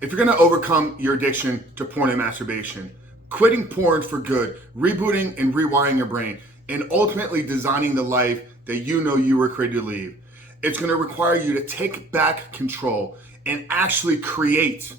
If you're going to overcome your addiction to porn and masturbation, quitting porn for good, rebooting and rewiring your brain, and ultimately designing the life that you know you were created to live, it's going to require you to take back control and actually create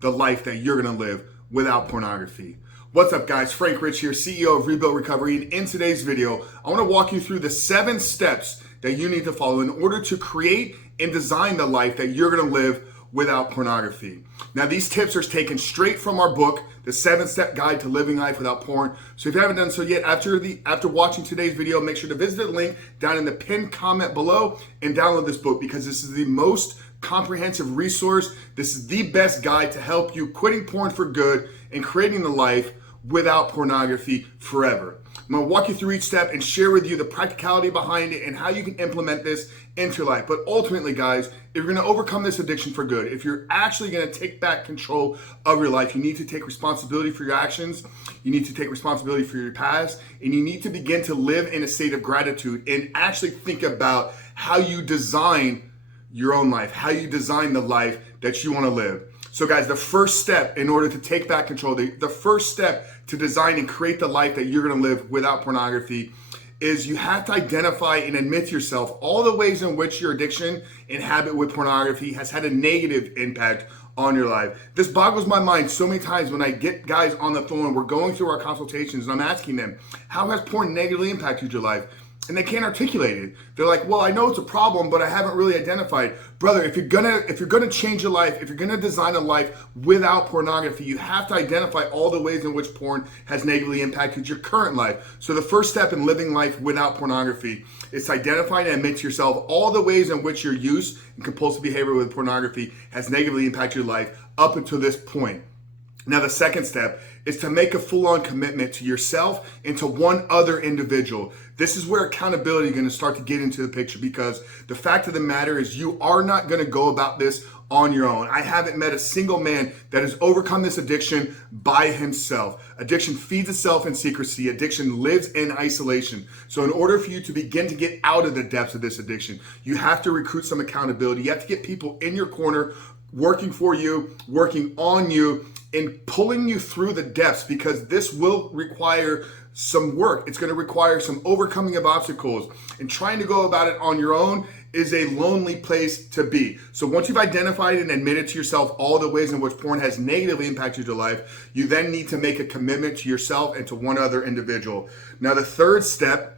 the life that you're going to live without pornography. What's up, guys? Frank Rich here, CEO of Rebuild Recovery, and in today's video, I want to walk you through the 7 steps that you need to follow in order to create and design the life that you're going to live without pornography. Now, these tips are taken straight from our book, The 7-Step Guide to Living Life Without Porn. So if you haven't done so yet, after watching today's video, make sure to visit the link down in the pinned comment below and download this book, because this is the most comprehensive resource. This is the best guide to help you quitting porn for good and creating the life without pornography forever. I'm going to walk you through each step and share with you the practicality behind it and how you can implement this into your life. But ultimately, guys, if you're going to overcome this addiction for good, if you're actually going to take back control of your life, you need to take responsibility for your actions, you need to take responsibility for your past, and you need to begin to live in a state of gratitude and actually think about how you design your own life, how you design the life that you want to live. So guys, the first step in order to take back control, the first step to design and create the life that you're going to live without pornography is you have to identify and admit to yourself all the ways in which your addiction and habit with pornography has had a negative impact on your life. This boggles my mind so many times when I get guys on the phone, we're going through our consultations and I'm asking them, how has porn negatively impacted your life? And they can't articulate it. They're like, well, I know it's a problem, but I haven't really identified. Brother, if you're gonna change your life, if you're gonna design a life without pornography, you have to identify all the ways in which porn has negatively impacted your current life. So the first step in living life without pornography is to identify and admit to yourself all the ways in which your use and compulsive behavior with pornography has negatively impacted your life up until this point. Now, the second step is to make a full-on commitment to yourself and to one other individual. This is where accountability is going to start to get into the picture, because the fact of the matter is you are not going to go about this on your own. I haven't met a single man that has overcome this addiction by himself. Addiction feeds itself in secrecy. Addiction lives in isolation. So in order for you to begin to get out of the depths of this addiction, you have to recruit some accountability. You have to get people in your corner working for you, working on you, and pulling you through the depths, because this will require some work. It's going to require some overcoming of obstacles, and trying to go about it on your own is a lonely place to be. So once you've identified and admitted to yourself all the ways in which porn has negatively impacted your life, you then need to make a commitment to yourself and to one other individual. Now, the third step,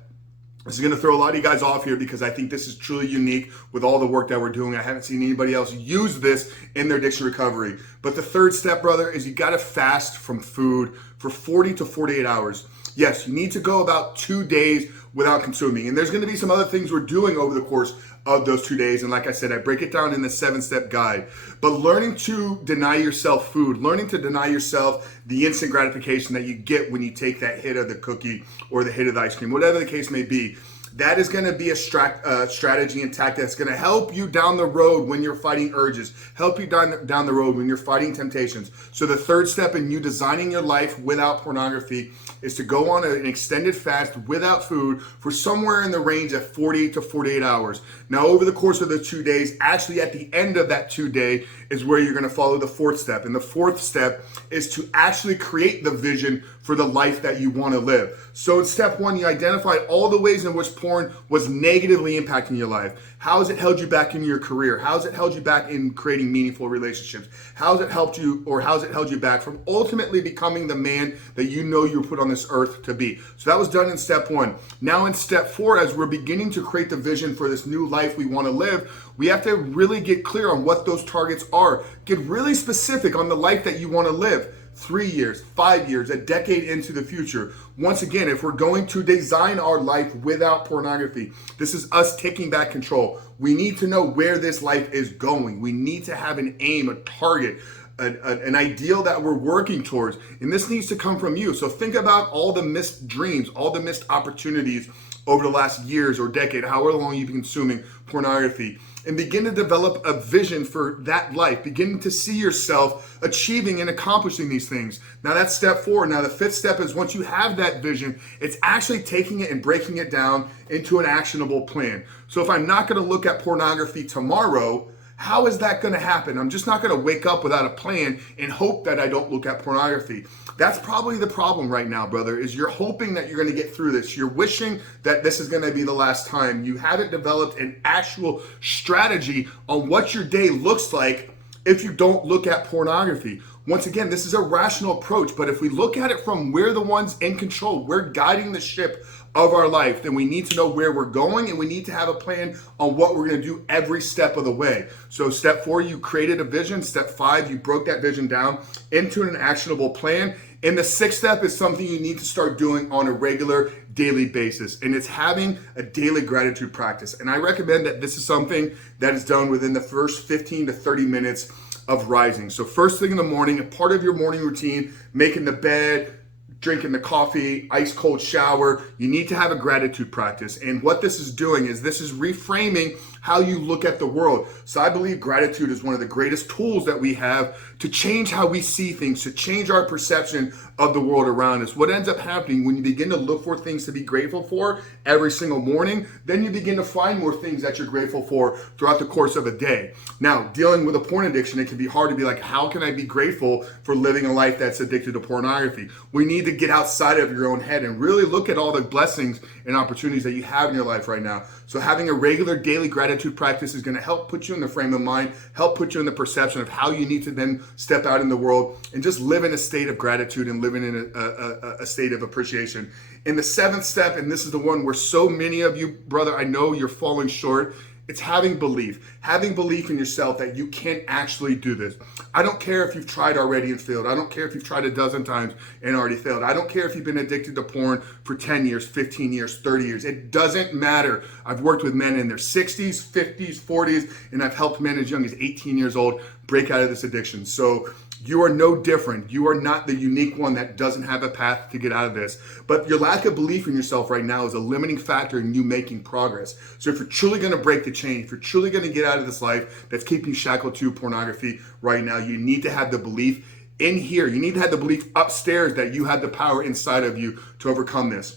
this is going to throw a lot of you guys off here, because I think this is truly unique with all the work that we're doing. I haven't seen anybody else use this in their addiction recovery. But the third step, brother, is you got to fast from food for 40 to 48 hours. Yes, you need to go about 2 days without consuming. And there's going to be some other things we're doing over the course of those 2 days. And like I said, I break it down in the 7-step guide. But learning to deny yourself food, learning to deny yourself the instant gratification that you get when you take that hit of the cookie or the hit of the ice cream, whatever the case may be, that is going to be a strategy and tactic that's going to help you down the road when you're fighting urges, help you down the road when you're fighting temptations. So the third step in you designing your life without pornography is to go on an extended fast without food for somewhere in the range of 40 to 48 hours. Now, over the course of the 2 days, actually at the end of that 2 day is where you're going to follow the fourth step. And the fourth step is to actually create the vision for the life that you want to live. So in step 1, you identify all the ways in which porn was negatively impacting your life. How has it held you back in your career? How has it held you back in creating meaningful relationships? How has it helped you, or how has it held you back from ultimately becoming the man that you know you were put on this earth to be? So that was done in step 1. Now in step 4, as we're beginning to create the vision for this new life we want to live, we have to really get clear on what those targets are. Get really specific on the life that you want to live. 3 years, 5 years, a decade into the future. Once again, if we're going to design our life without pornography, this is us taking back control. We need to know where this life is going. We need to have an aim, a target, an ideal that we're working towards. And this needs to come from you. So think about all the missed dreams, all the missed opportunities over the last years or decade, however long you've been consuming pornography, and begin to develop a vision for that life, beginning to see yourself achieving and accomplishing these things. Now that's step 4. Now the 5th step is, once you have that vision, it's actually taking it and breaking it down into an actionable plan. So if I'm not going to look at pornography tomorrow, How is that going to happen? I'm just not going to wake up without a plan and hope that I don't look at pornography. That's probably the problem right now, brother, is you're hoping that you're going to get through this. You're wishing that this is going to be the last time. You haven't developed an actual strategy on what your day looks like if you don't look at pornography. Once again, this is a rational approach, but if we look at it from we're the ones in control, we're guiding the ship of our life, then we need to know where we're going and we need to have a plan on what we're going to do every step of the way. So step 4, you created a vision. Step 5, you broke that vision down into an actionable plan. And the 6th step is something you need to start doing on a regular daily basis, and it's having a daily gratitude practice. And I recommend that this is something that is done within the first 15 to 30 minutes of rising. So first thing in the morning, a part of your morning routine, making the bed, drinking the coffee, ice cold shower, you need to have a gratitude practice. And what this is doing is this is reframing how you look at the world. So I believe gratitude is one of the greatest tools that we have to change how we see things, to change our perception of the world around us. What ends up happening when you begin to look for things to be grateful for every single morning, then you begin to find more things that you're grateful for throughout the course of a day. Now, dealing with a porn addiction, it can be hard to be like, how can I be grateful for living a life that's addicted to pornography? We need to get outside of your own head and really look at all the blessings and opportunities that you have in your life right now. So having a regular daily gratitude practice is going to help put you in the frame of mind, help put you in the perception of how you need to then step out in the world and just live in a state of gratitude and living in a state of appreciation. In the 7th step, and this is the one where so many of you, brother, I know you're falling short, it's having belief. Having belief in yourself that you can actually do this. I don't care if you've tried already and failed. I don't care if you've tried a dozen times and already failed. I don't care if you've been addicted to porn for 10 years, 15 years, 30 years. It doesn't matter. I've worked with men in their 60s, 50s, 40s, and I've helped men as young as 18 years old break out of this addiction. So you are no different. You are not the unique one that doesn't have a path to get out of this. But your lack of belief in yourself right now is a limiting factor in you making progress. So if you're truly going to break the chain, if you're truly going to get out of this life that's keeping you shackled to pornography right now, you need to have the belief in here. You need to have the belief upstairs that you have the power inside of you to overcome this.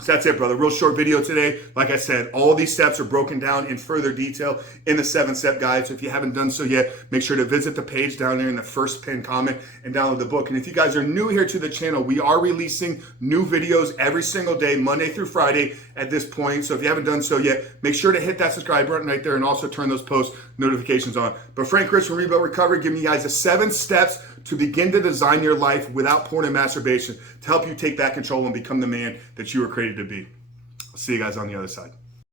So that's it, brother. Real short video today. Like I said, all these steps are broken down in further detail in the 7-step guide. So if you haven't done so yet, make sure to visit the page down there in the first pinned comment and download the book. And if you guys are new here to the channel, we are releasing new videos every single day, Monday through Friday at this point. So if you haven't done so yet, make sure to hit that subscribe button right there and also turn those post notifications on. But Frank Rich from Rebuild Recovery giving you guys the 7 steps to begin to design your life without porn and masturbation to help you take back control and become the man that you were created to be. I'll see you guys on the other side.